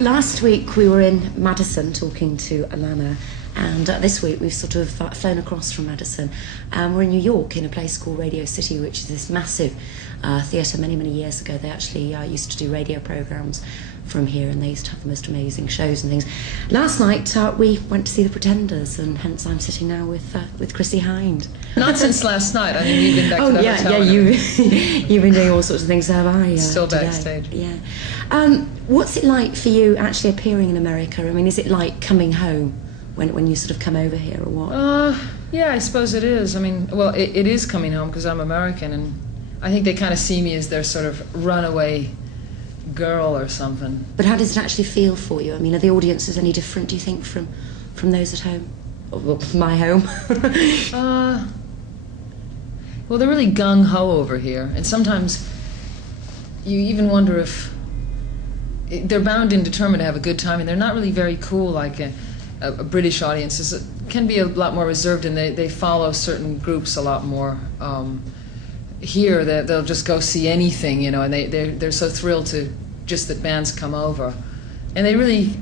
Last week we were in Madison talking to Alana, and this week we've sort of flown across from Madison. We're in New York in a place called Radio City, which is this massive theatre. Many years ago they actually used to do radio programmes from here, and they used to have the most amazing shows and things. Last night we went to see The Pretenders, and hence I'm sitting now with Chrissie Hynde. Not since last night. I mean, you've been back to the hotel. You've been doing all sorts of things, have I? Still today. backstage. Yeah. What's it like for you actually appearing in America? I mean, is it like coming home when you sort of come over here, or what? Yeah, I suppose it is. I mean, well, it is coming home because I'm American, and I think they kind of see me as their sort of runaway girl or something. But how does it actually feel for you? I mean, are the audiences any different, do you think, from those at home? Or my home? Well, they're really gung-ho over here, and sometimes you even wonder if they're bound and determined to have a good time, and they're not really very cool like a British audience. It can be a lot more reserved, and they follow certain groups a lot more. Here, they'll just go see anything, you know, and they're so thrilled to just that bands come over, and they really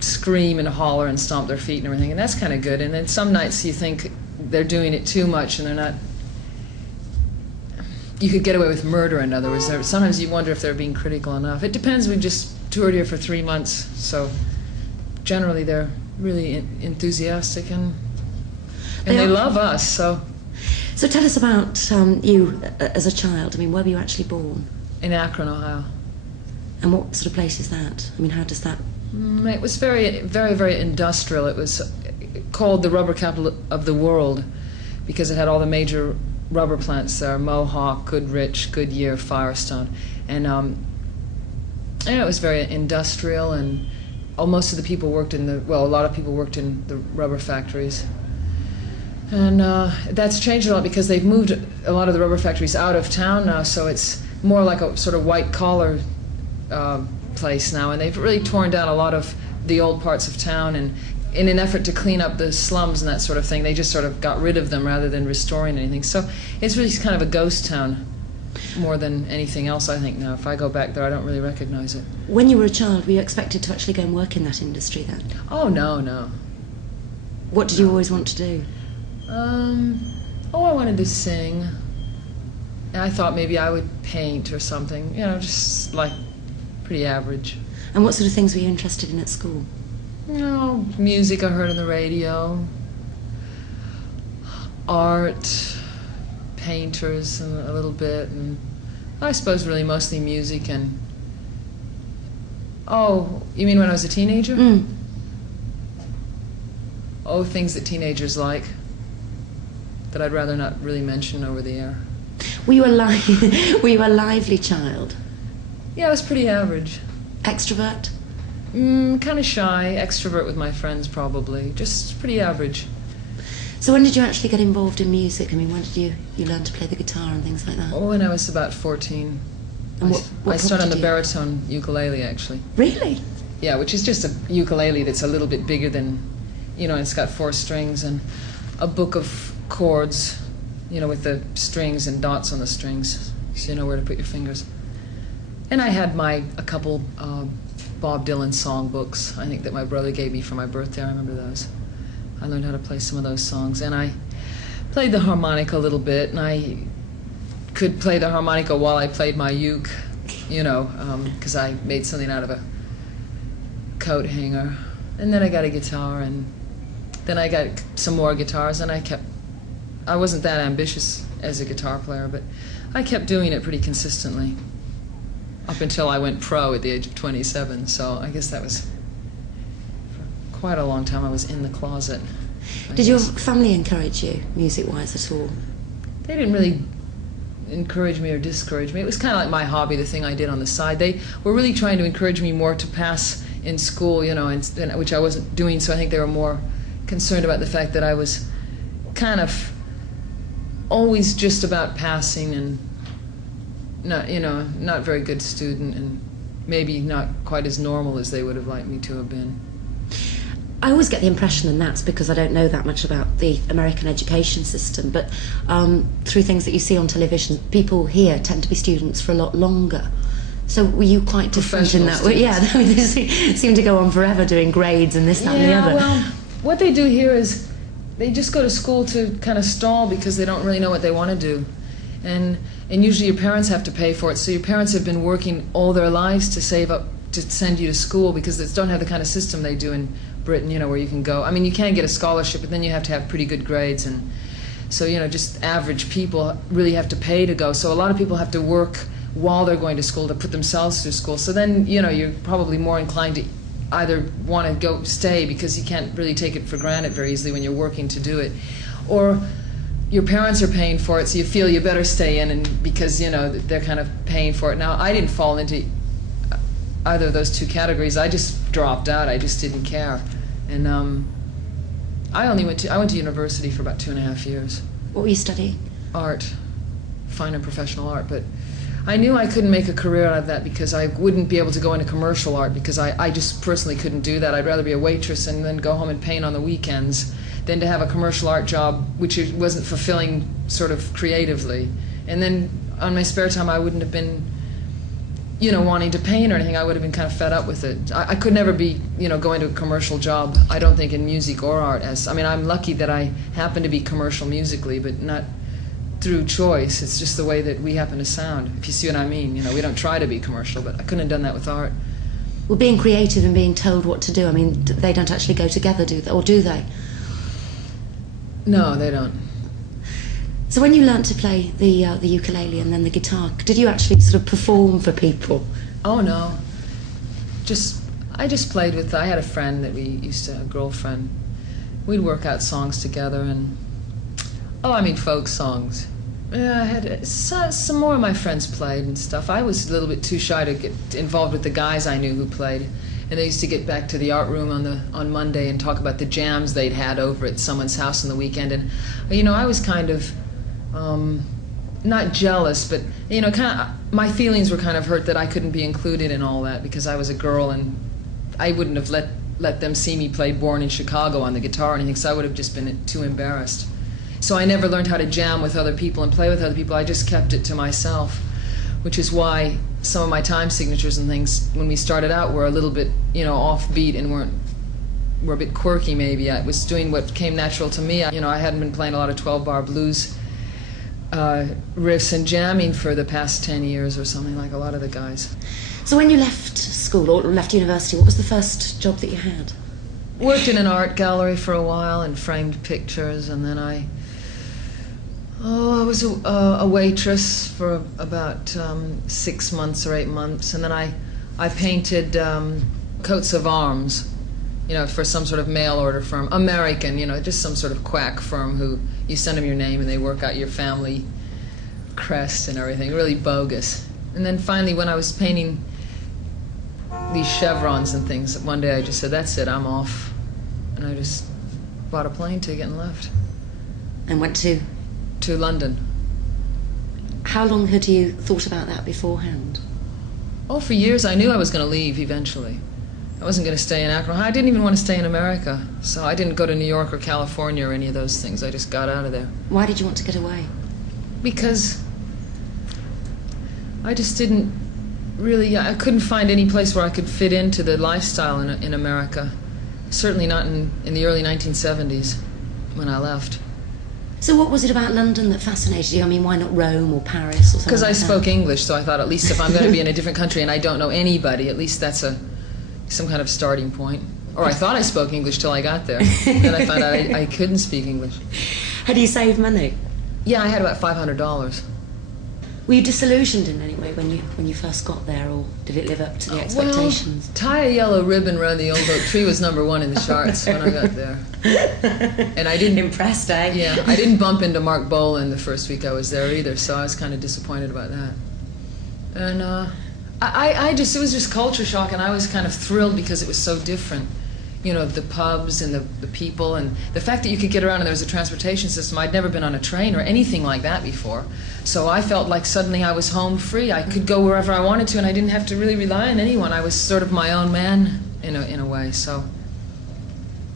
scream and holler and stomp their feet and everything, and that's kind of good. And then some nights you think they're doing it too much, and they're not. You could get away with murder, in other words. Sometimes you wonder if they're being critical enough. It depends. We've just toured here for 3 months, so generally they're really enthusiastic, and they love us. So tell us about you as a child. I mean, where were you actually born? In Akron, Ohio. And what sort of place is that? I mean, how does that... It was very industrial. It was called the rubber capital of the world because it had all the major rubber plants there: Mohawk, Goodrich, Goodyear, Firestone. And it was very industrial, and most of the people worked a lot of people worked in the rubber factories. And that's changed a lot because they've moved a lot of the rubber factories out of town now, so it's more like a sort of white-collar place now, and they've really torn down a lot of the old parts of town, and in an effort to clean up the slums and that sort of thing, they just sort of got rid of them rather than restoring anything. So it's really kind of a ghost town more than anything else, I think, now. If I go back there, I don't really recognize it. When you were a child, were you expected to actually go and work in that industry then? Oh, no. What did you always want to do? I wanted to sing. And I thought maybe I would paint or something, you know, just like pretty average. And what sort of things were you interested in at school? Music I heard on the radio, art, painters a little bit, and I suppose really mostly music. And you mean when I was a teenager? Things that teenagers like that I'd rather not really mention over the air. Were you a lively child? Yeah, I was pretty average. Extrovert? Kind of shy, extrovert with my friends probably, just pretty average. So when did you actually get involved in music? I mean, when did you learn to play the guitar and things like that? When I was about 14. And I started on the baritone ukulele, actually. Really? Yeah, which is just a ukulele that's a little bit bigger than, it's got 4 strings and a book of chords, with the strings and dots on the strings, so you know where to put your fingers. And I had a couple Bob Dylan songbooks, I think, that my brother gave me for my birthday. I remember those. I learned how to play some of those songs, and I played the harmonica a little bit, and I could play the harmonica while I played my uke, because I made something out of a coat hanger. And then I got a guitar, and then I got some more guitars, and I wasn't that ambitious as a guitar player, but I kept doing it pretty consistently up until I went pro at the age of 27, so I guess that was for quite a long time. I was in the closet. Did your family encourage you, music-wise, at all? They didn't really encourage me or discourage me. It was kind of like my hobby, the thing I did on the side. They were really trying to encourage me more to pass in school, which I wasn't doing, so I think they were more concerned about the fact that I was kind of always just about passing and not very good student, and maybe not quite as normal as they would have liked me to have been. I always get the impression, and that's because I don't know that much about the American education system, but through things that you see on television, people here tend to be students for a lot longer So were you quite different in that way? Yeah, they seem to go on forever doing grades and this, that, and the other. Well, what they do here is they just go to school to kind of stall because they don't really know what they want to do. And usually your parents have to pay for it, so your parents have been working all their lives to save up to send you to school because they don't have the kind of system they do in Britain, where you can go. I mean, you can get a scholarship, but then you have to have pretty good grades, and so, just average people really have to pay to go. So a lot of people have to work while they're going to school to put themselves through school. So then, you're probably more inclined to either want to stay because you can't really take it for granted very easily when you're working to do it, or your parents are paying for it, so you feel you better stay in, and because they're kind of paying for it. Now, I didn't fall into either of those two categories. I just dropped out. I just didn't care, and I went to university for about 2.5 years. What were you studying? Art, fine and professional art, but I knew I couldn't make a career out of that because I wouldn't be able to go into commercial art because I just personally couldn't do that. I'd rather be a waitress and then go home and paint on the weekends than to have a commercial art job which wasn't fulfilling sort of creatively. And then on my spare time I wouldn't have been wanting to paint or anything. I would have been kind of fed up with it. I could never be going to a commercial job, I don't think, in music or art. I'm lucky that I happen to be commercial musically, but not through choice. It's just the way that we happen to sound, if you see what I mean. We don't try to be commercial, but I couldn't have done that with art. Well, being creative and being told what to do, they don't actually go together, do they? Or do they? No, they don't. So when you learnt to play the ukulele and then the guitar, did you actually sort of perform for people? Oh, no. I just played with, I had a friend that we used to, a girlfriend. We'd work out songs together and, folk songs. Yeah, I had some more of my friends played and stuff. I was a little bit too shy to get involved with the guys I knew who played. And they used to get back to the art room on Monday and talk about the jams they'd had over at someone's house on the weekend. And, I was kind of, not jealous, but, my feelings were kind of hurt that I couldn't be included in all that because I was a girl and I wouldn't have let them see me play Born in Chicago on the guitar or anything, so I would have just been too embarrassed. So I never learned how to jam with other people and play with other people. I just kept it to myself, which is why some of my time signatures and things, when we started out, were a little bit, offbeat and were a bit quirky maybe. I was doing what came natural to me. I hadn't been playing a lot of 12-bar blues riffs and jamming for the past 10 years or something, like a lot of the guys. So when you left school or left university, what was the first job that you had? Worked in an art gallery for a while and framed pictures, and then I was a waitress for about 6 months or 8 months, and then I painted coats of arms, for some sort of mail order firm, American, just some sort of quack firm who you send them your name and they work out your family crest and everything, really bogus. And then finally, when I was painting these chevrons and things, one day I just said, that's it, I'm off. And I just bought a plane ticket and left. And went to? To London. How long had you thought about that beforehand? Oh, for years. I knew I was going to leave eventually. I wasn't going to stay in Akron. I didn't even want to stay in America. So I didn't go to New York or California or any of those things. I just got out of there. Why did you want to get away? Because I just didn't really, I couldn't find any place where I could fit into the lifestyle in America. Certainly not in the early 1970s when I left. So what was it about London that fascinated you? Why not Rome or Paris or something? Because I spoke English, so I thought at least if I'm going to be in a different country and I don't know anybody, at least that's some kind of starting point. Or I thought I spoke English till I got there. Then I found out I couldn't speak English. Had you saved money? Yeah, I had about $500. Were you disillusioned in any way when you first got there, or did it live up to the expectations? Well, Tie a Yellow Ribbon Round the Old Oak Tree was #1 in the charts when I got there. And I didn't... Impressed, eh? Yeah, I didn't bump into Mark Bolan the first week I was there either, so I was kind of disappointed about that. And it was just culture shock, and I was kind of thrilled because it was so different. The pubs and the people, and the fact that you could get around and there was a transportation system. I'd never been on a train or anything like that before. So I felt like suddenly I was home free. I could go wherever I wanted to, and I didn't have to really rely on anyone. I was sort of my own man in a way. So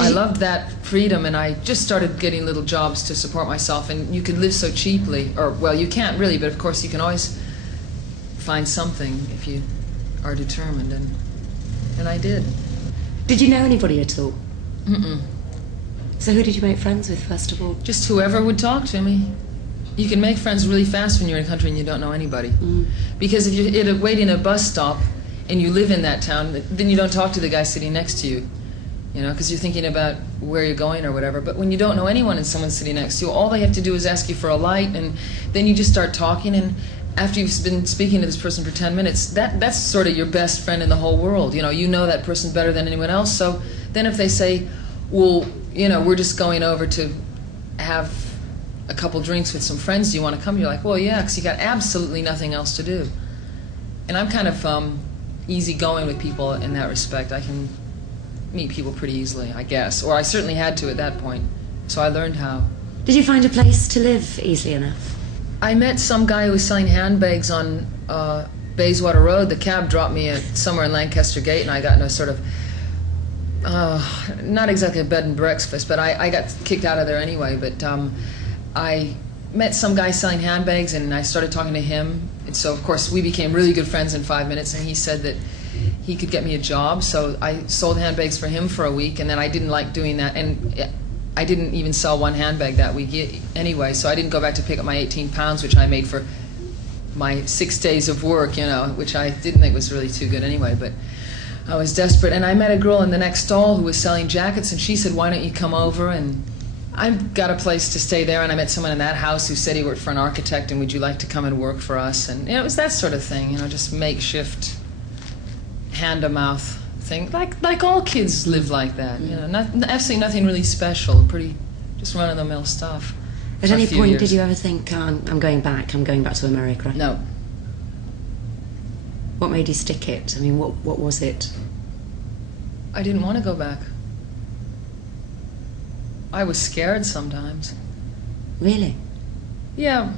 I loved that freedom, and I just started getting little jobs to support myself. And you could live so cheaply, or well, you can't really, but of course you can always find something if you are determined, and I did. Did you know anybody at all? Mm-mm. So who did you make friends with, first of all? Just whoever would talk to me. You can make friends really fast when you're in a country and you don't know anybody. Mm. Because if you're waiting at a bus stop and you live in that town, then you don't talk to the guy sitting next to you, because you're thinking about where you're going or whatever. But when you don't know anyone and someone's sitting next to you, all they have to do is ask you for a light, and then you just start talking, and after you've been speaking to this person for 10 minutes, that's sort of your best friend in the whole world. You know that person better than anyone else. So then if they say, well, we're just going over to have a couple drinks with some friends, do you want to come? You're like, well, yeah, because you got absolutely nothing else to do. And I'm kind of easygoing with people in that respect. I can meet people pretty easily, I guess. Or I certainly had to at that point. So I learned how. Did you find a place to live easily enough? I met some guy who was selling handbags on Bayswater Road. The cab dropped me somewhere in Lancaster Gate, and I got in a sort of, not exactly a bed and breakfast, but I got kicked out of there anyway. But I met some guy selling handbags, and I started talking to him. And so, of course, we became really good friends in 5 minutes, and he said that he could get me a job. So I sold handbags for him for a week, and then I didn't like doing that. And I didn't even sell one handbag that week anyway, so I didn't go back to pick up my 18 pounds, which I made for my 6 days of work, which I didn't think was really too good anyway, but I was desperate. And I met a girl in the next stall who was selling jackets, and she said, why don't you come over? And I got a place to stay there, and I met someone in that house who said he worked for an architect, and would you like to come and work for us? And it was that sort of thing, just makeshift, hand-to-mouth thing. Like all kids live like that, absolutely nothing really special, pretty just run-of-the-mill stuff. At any point did you ever think, I'm going back to America? No. What made you stick it? I mean, what was it? I didn't want to go back. I was scared sometimes. Really? Yeah.